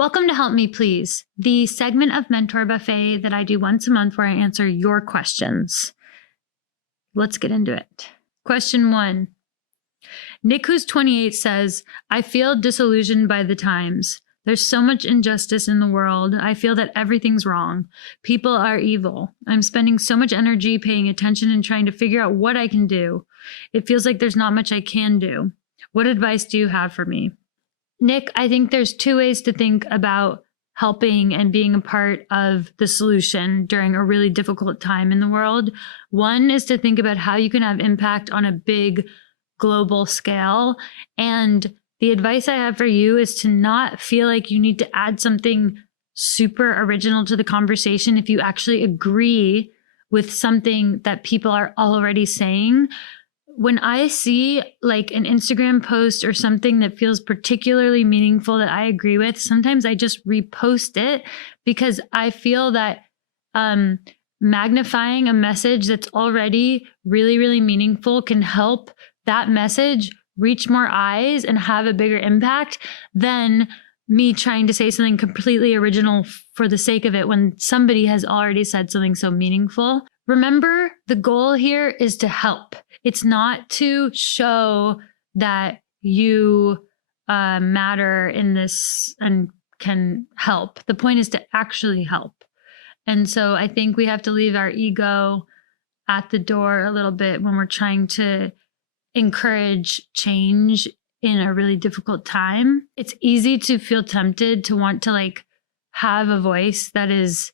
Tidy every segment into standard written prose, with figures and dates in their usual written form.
Welcome to Help Me Please, the segment of Mentor Buffet that I do once a month where I answer your questions. Let's get into it. Question 1. Nick, who's 28, says, I feel disillusioned by the times. There's so much injustice in the world. I feel that everything's wrong. People are evil. I'm spending so much energy paying attention and trying to figure out what I can do. It feels like there's not much I can do. What advice do you have for me? Nick, I think there's two ways to think about helping and being a part of the solution during a really difficult time in the world. One is to think about how you can have impact on a big global scale. And the advice I have for you is to not feel like you need to add something super original to the conversation if you actually agree with something that people are already saying. When I see like an Instagram post or something that feels particularly meaningful that I agree with, sometimes I just repost it because I feel that magnifying a message that's already really, really meaningful can help that message reach more eyes and have a bigger impact than me trying to say something completely original for the sake of it when somebody has already said something so meaningful. Remember, the goal here is to help. It's not to show that you matter in this and can help. The point is to actually help. And so I think we have to leave our ego at the door a little bit when we're trying to encourage change in a really difficult time. It's easy to feel tempted to want to like have a voice that is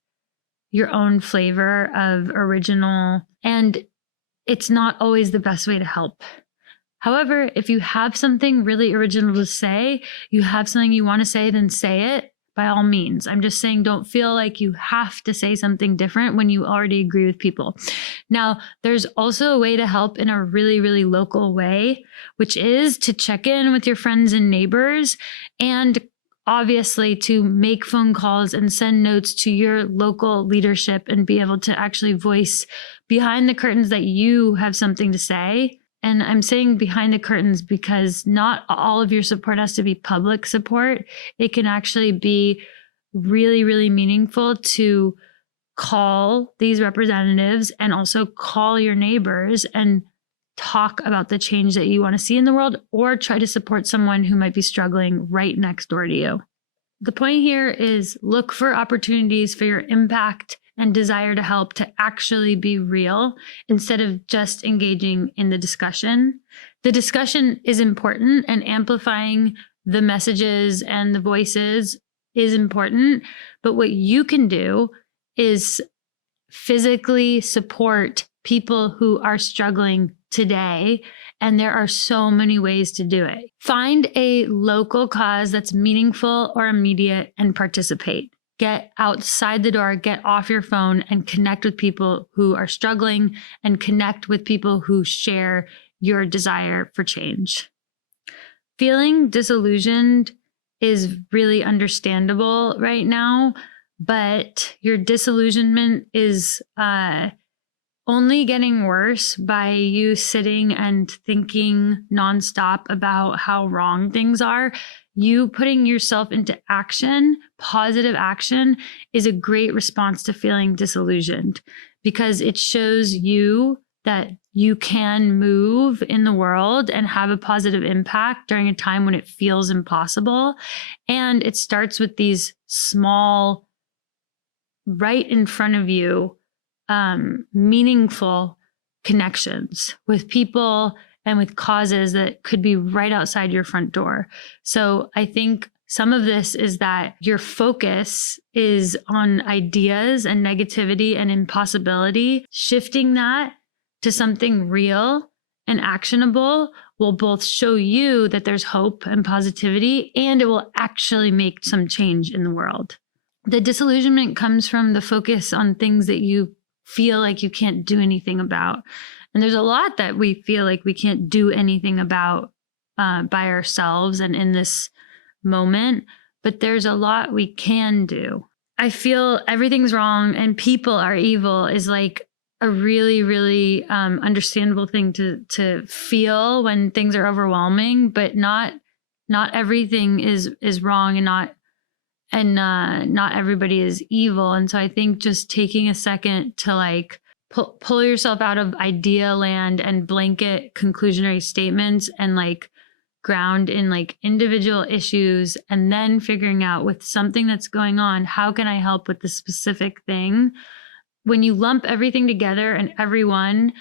your own flavor of original, and it's not always the best way to help. However, if you have something really original to say, you have something you want to say, then say it by all means. I'm just saying, don't feel like you have to say something different when you already agree with people. Now, there's also a way to help in a really, really local way, which is to check in with your friends and neighbors, and obviously to make phone calls and send notes to your local leadership and be able to actually voice behind the curtains that you have something to say. And I'm saying behind the curtains because not all of your support has to be public support. It can actually be really, really meaningful to call these representatives and also call your neighbors and talk about the change that you want to see in the world, or try to support someone who might be struggling right next door to you. The point here is look for opportunities for your impact and desire to help to actually be real instead of just engaging in the discussion. The discussion is important, and amplifying the messages and the voices is important. But what you can do is physically support people who are struggling today. And there are so many ways to do it. Find a local cause that's meaningful or immediate and participate. Get outside the door, get off your phone, and connect with people who are struggling, and connect with people who share your desire for change. Feeling disillusioned is really understandable right now, but your disillusionment is only getting worse by you sitting and thinking nonstop about how wrong things are. You putting yourself into action, positive action, is a great response to feeling disillusioned because it shows you that you can move in the world and have a positive impact during a time when it feels impossible. And it starts with these small, right in front of you, meaningful connections with people and with causes that could be right outside your front door. So I think some of this is that your focus is on ideas and negativity and impossibility. Shifting that to something real and actionable will both show you that there's hope and positivity, and it will actually make some change in the world. The disillusionment comes from the focus on things that you feel like you can't do anything about. And there's a lot that we feel like we can't do anything about by ourselves and in this moment, but there's a lot we can do. I feel everything's wrong and people are evil is like a really, really understandable thing to feel when things are overwhelming, but not everything is wrong, and not everybody is evil. And so I think just taking a second to like pull yourself out of idea land and blanket conclusionary statements and like ground in like individual issues, and then figuring out with something that's going on, how can I help with the specific thing? When you lump everything together and everyone,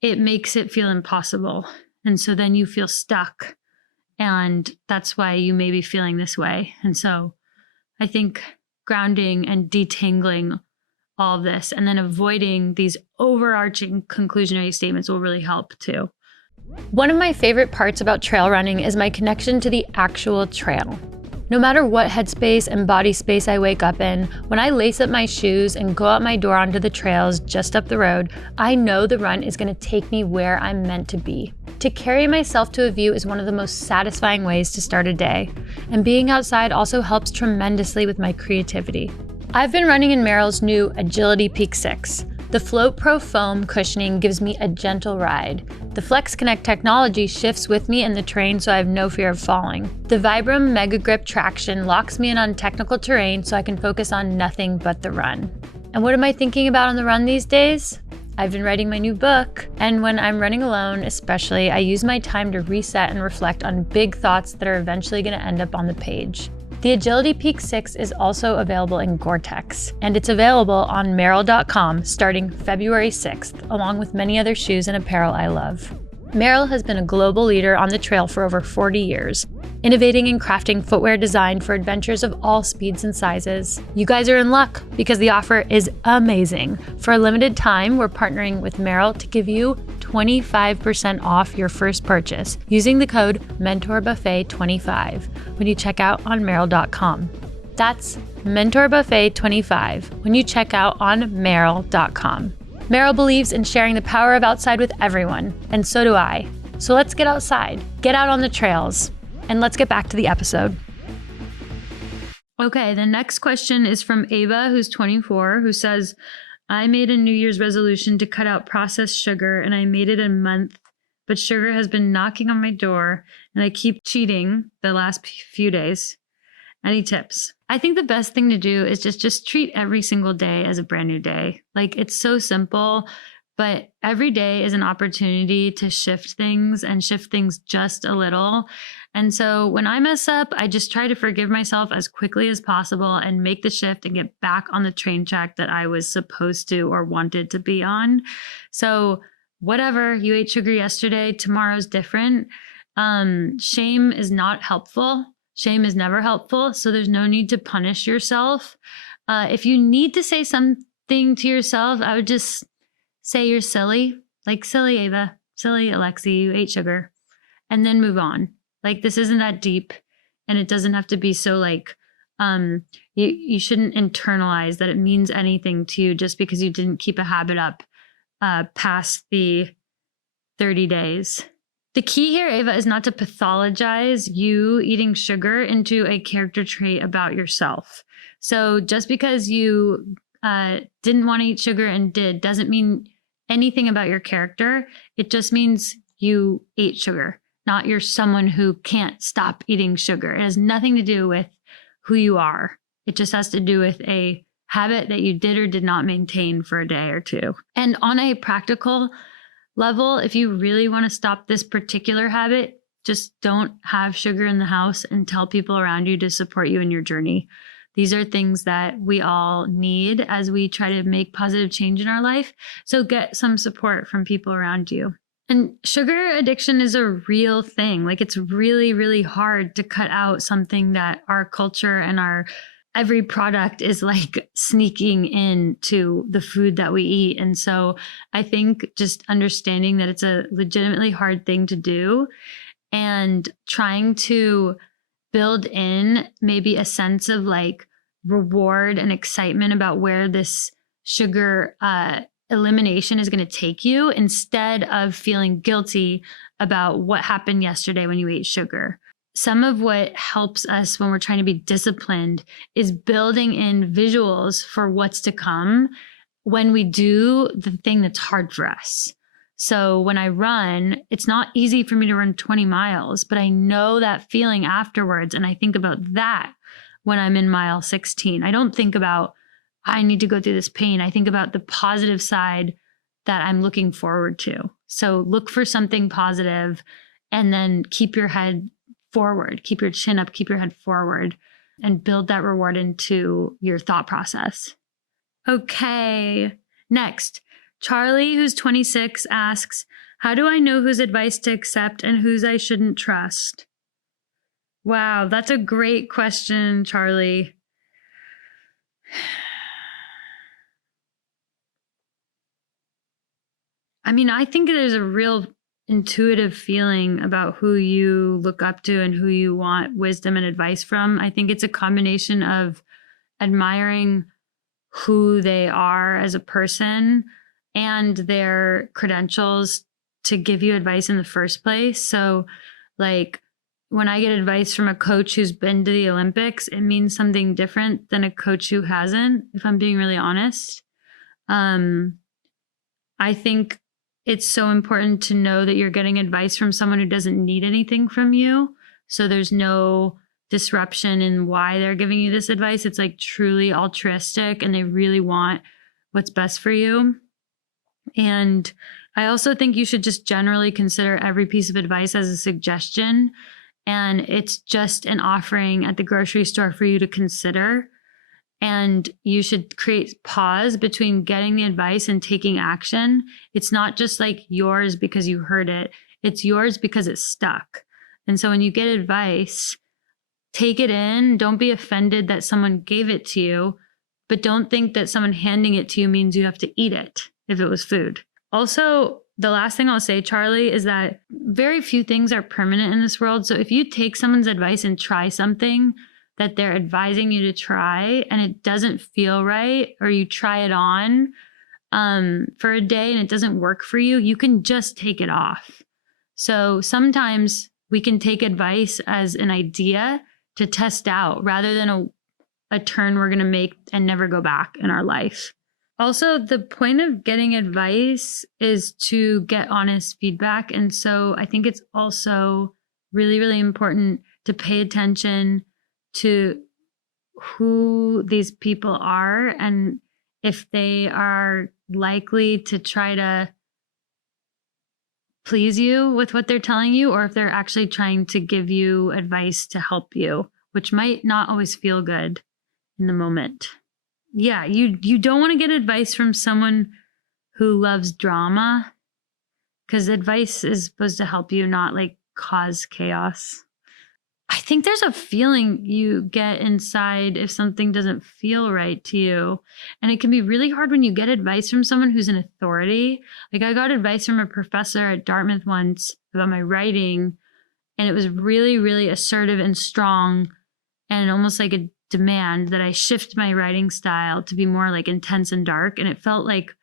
it makes it feel impossible. And so then you feel stuck. And that's why you may be feeling this way. And so I think grounding and detangling all of this and then avoiding these overarching conclusionary statements will really help too. One of my favorite parts about trail running is my connection to the actual trail. No matter what headspace and body space I wake up in, when I lace up my shoes and go out my door onto the trails just up the road, I know the run is going to take me where I'm meant to be. To carry myself to a view is one of the most satisfying ways to start a day, and being outside also helps tremendously with my creativity. I've been running in Merrell's new Agility Peak 6. The Float Pro foam cushioning gives me a gentle ride. The Flex Connect technology shifts with me in the terrain so I have no fear of falling. The Vibram Mega Grip traction locks me in on technical terrain so I can focus on nothing but the run. And what am I thinking about on the run these days? I've been writing my new book, and when I'm running alone especially, I use my time to reset and reflect on big thoughts that are eventually going to end up on the page. The Agility Peak 6 is also available in Gore-Tex, and it's available on Merrell.com starting February 6th, along with many other shoes and apparel I love. Merrell has been a global leader on the trail for over 40 years, innovating and crafting footwear designed for adventures of all speeds and sizes. You guys are in luck because the offer is amazing. For a limited time, we're partnering with Merrell to give you 25% off your first purchase using the code MentorBuffet25 when you check out on Merrell.com. That's MentorBuffet25 when you check out on Merrell.com. Merrell believes in sharing the power of outside with everyone, and so do I. So let's get outside, get out on the trails, and let's get back to the episode. Okay, the next question is from Ava, who's 24, who says, I made a New Year's resolution to cut out processed sugar, and I made it a month, but sugar has been knocking on my door, and I keep cheating the last few days. Any tips? I think the best thing to do is just treat every single day as a brand new day. Like, it's so simple, but every day is an opportunity to shift things and shift things just a little. And so when I mess up, I just try to forgive myself as quickly as possible and make the shift and get back on the train track that I was supposed to or wanted to be on. So whatever, you ate sugar yesterday, tomorrow's different. Shame is not helpful. Shame is never helpful, so there's no need to punish yourself. If you need to say something to yourself, I would just say you're silly. Like, silly Ava, silly Alexi, you ate sugar. And then move on. Like, this isn't that deep, and it doesn't have to be so like, you shouldn't internalize that it means anything to you just because you didn't keep a habit up past the 30 days. The key here, Ava, is not to pathologize you eating sugar into a character trait about yourself. So just because you didn't want to eat sugar and did doesn't mean anything about your character. It just means you ate sugar, not you're someone who can't stop eating sugar. It has nothing to do with who you are. It just has to do with a habit that you did or did not maintain for a day or two. And on a practical level, if you really want to stop this particular habit, just don't have sugar in the house and tell people around you to support you in your journey. These are things that we all need as we try to make positive change in our life. So get some support from people around you. And sugar addiction is a real thing. Like, it's really, really hard to cut out something that our culture and our every product is like sneaking into the food that we eat. And so I think just understanding that it's a legitimately hard thing to do and trying to build in maybe a sense of like reward and excitement about where this sugar elimination is going to take you, instead of feeling guilty about what happened yesterday when you ate sugar. Some of what helps us when we're trying to be disciplined is building in visuals for what's to come when we do the thing that's hard for us. So when I run, it's not easy for me to run 20 miles, but I know that feeling afterwards. And I think about that when I'm in mile 16. I don't think about, I need to go through this pain. I think about the positive side that I'm looking forward to. So look for something positive and then keep your head forward, keep your chin up, keep your head forward, and build that reward into your thought process. Okay, next, Charlie, who's 26, asks, how do I know whose advice to accept and whose I shouldn't trust? Wow, that's a great question, Charlie. I mean, I think there's a real intuitive feeling about who you look up to and who you want wisdom and advice from. I think it's a combination of admiring who they are as a person and their credentials to give you advice in the first place. So, like, when I get advice from a coach who's been to the Olympics, it means something different than a coach who hasn't, if I'm being really honest. I think it's so important to know that you're getting advice from someone who doesn't need anything from you. So there's no disruption in why they're giving you this advice. It's like truly altruistic and they really want what's best for you. And I also think you should just generally consider every piece of advice as a suggestion. And it's just an offering at the grocery store for you to consider. And you should create pause between getting the advice and taking action. It's not just like yours because you heard it. It's yours because it stuck. And so when you get advice, take it in. Don't be offended that someone gave it to you, but don't think that someone handing it to you means you have to eat it if it was food. Also, the last thing I'll say, Charlie, is that very few things are permanent in this world. So if you take someone's advice and try something that they're advising you to try and it doesn't feel right, or you try it on for a day and it doesn't work for you, you can just take it off. So sometimes we can take advice as an idea to test out rather than a turn we're going to make and never go back in our life. Also, the point of getting advice is to get honest feedback. And so I think it's also really, really important to pay attention to who these people are and if they are likely to try to please you with what they're telling you, or if they're actually trying to give you advice to help you, which might not always feel good in the moment. Yeah, you don't want to get advice from someone who loves drama, because advice is supposed to help you, not like cause chaos. I think there's a feeling you get inside if something doesn't feel right to you. And it can be really hard when you get advice from someone who's an authority. Like I got advice from a professor at Dartmouth once about my writing, and it was really, really assertive and strong and almost like a demand that I shift my writing style to be more like intense and dark. And it felt like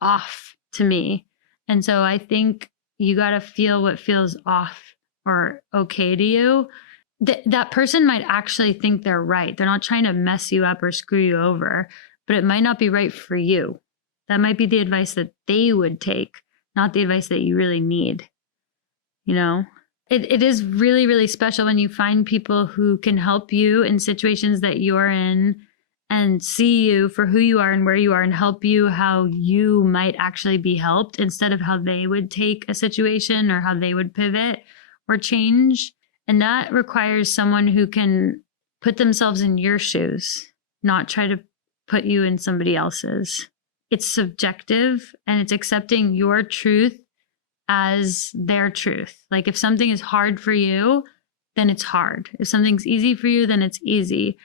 off to me. And so I think you got to feel what feels off or okay to you. That person might actually think they're right. They're not trying to mess you up or screw you over, but it might not be right for you. That might be the advice that they would take, not the advice that you really need. You know, it is really, really special when you find people who can help you in situations that you're in and see you for who you are and where you are and help you how you might actually be helped instead of how they would take a situation or how they would pivot or change. And that requires someone who can put themselves in your shoes, not try to put you in somebody else's. It's subjective and it's accepting your truth as their truth. Like if something is hard for you, then it's hard. If something's easy for you, then it's easy.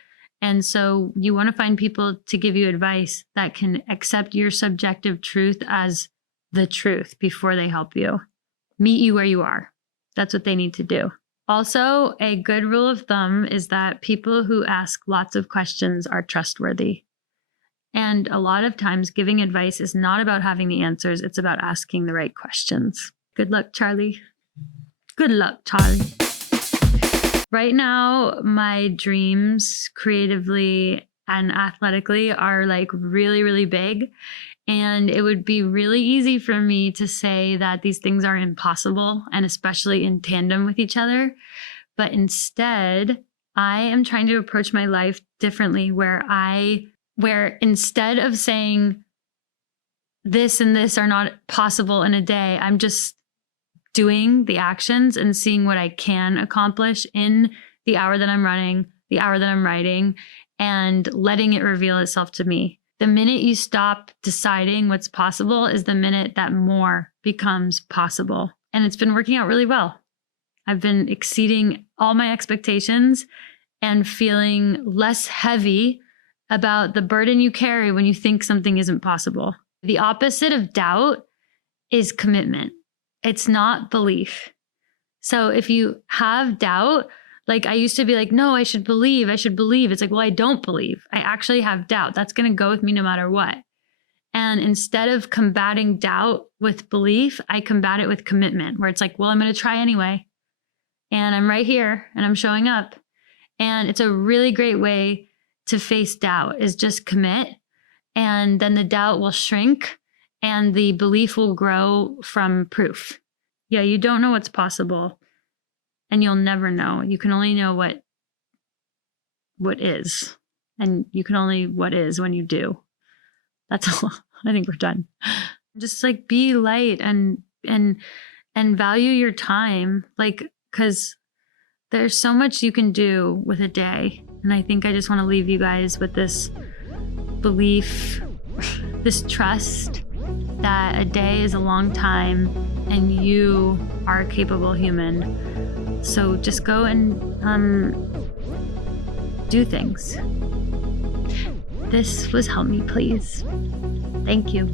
And so you want to find people to give you advice that can accept your subjective truth as the truth before they help you. Meet you where you are. That's what they need to do. Also, a good rule of thumb is that people who ask lots of questions are trustworthy. And a lot of times giving advice is not about having the answers. It's about asking the right questions. Good luck, Charlie. Good luck, Charlie. Right now, my dreams creatively and athletically are like really, really big. And it would be really easy for me to say that these things are impossible, and especially in tandem with each other. But instead, I am trying to approach my life differently, where instead of saying this and this are not possible in a day, I'm just doing the actions and seeing what I can accomplish in the hour that I'm running, the hour that I'm writing, and letting it reveal itself to me. The minute you stop deciding what's possible is the minute that more becomes possible. And it's been working out really well. I've been exceeding all my expectations and feeling less heavy about the burden you carry when you think something isn't possible. The opposite of doubt is commitment. It's not belief. So if you have doubt, like I used to be like, no, I should believe. It's like, well, I don't believe. I actually have doubt. That's going to go with me no matter what. And instead of combating doubt with belief, I combat it with commitment, where it's like, well, I'm going to try anyway. And I'm right here and I'm showing up. And it's a really great way to face doubt, is just commit. And then the doubt will shrink and the belief will grow from proof. Yeah, you don't know what's possible and you'll never know. You can only know what is. And you can only what is when you do. That's all. I think we're done. Just like be light and value your time. Like, because there's so much you can do with a day. And I think I just want to leave you guys with this belief, this trust that a day is a long time and you are a capable human. So just go and do things. This was Help Me Please. Thank you.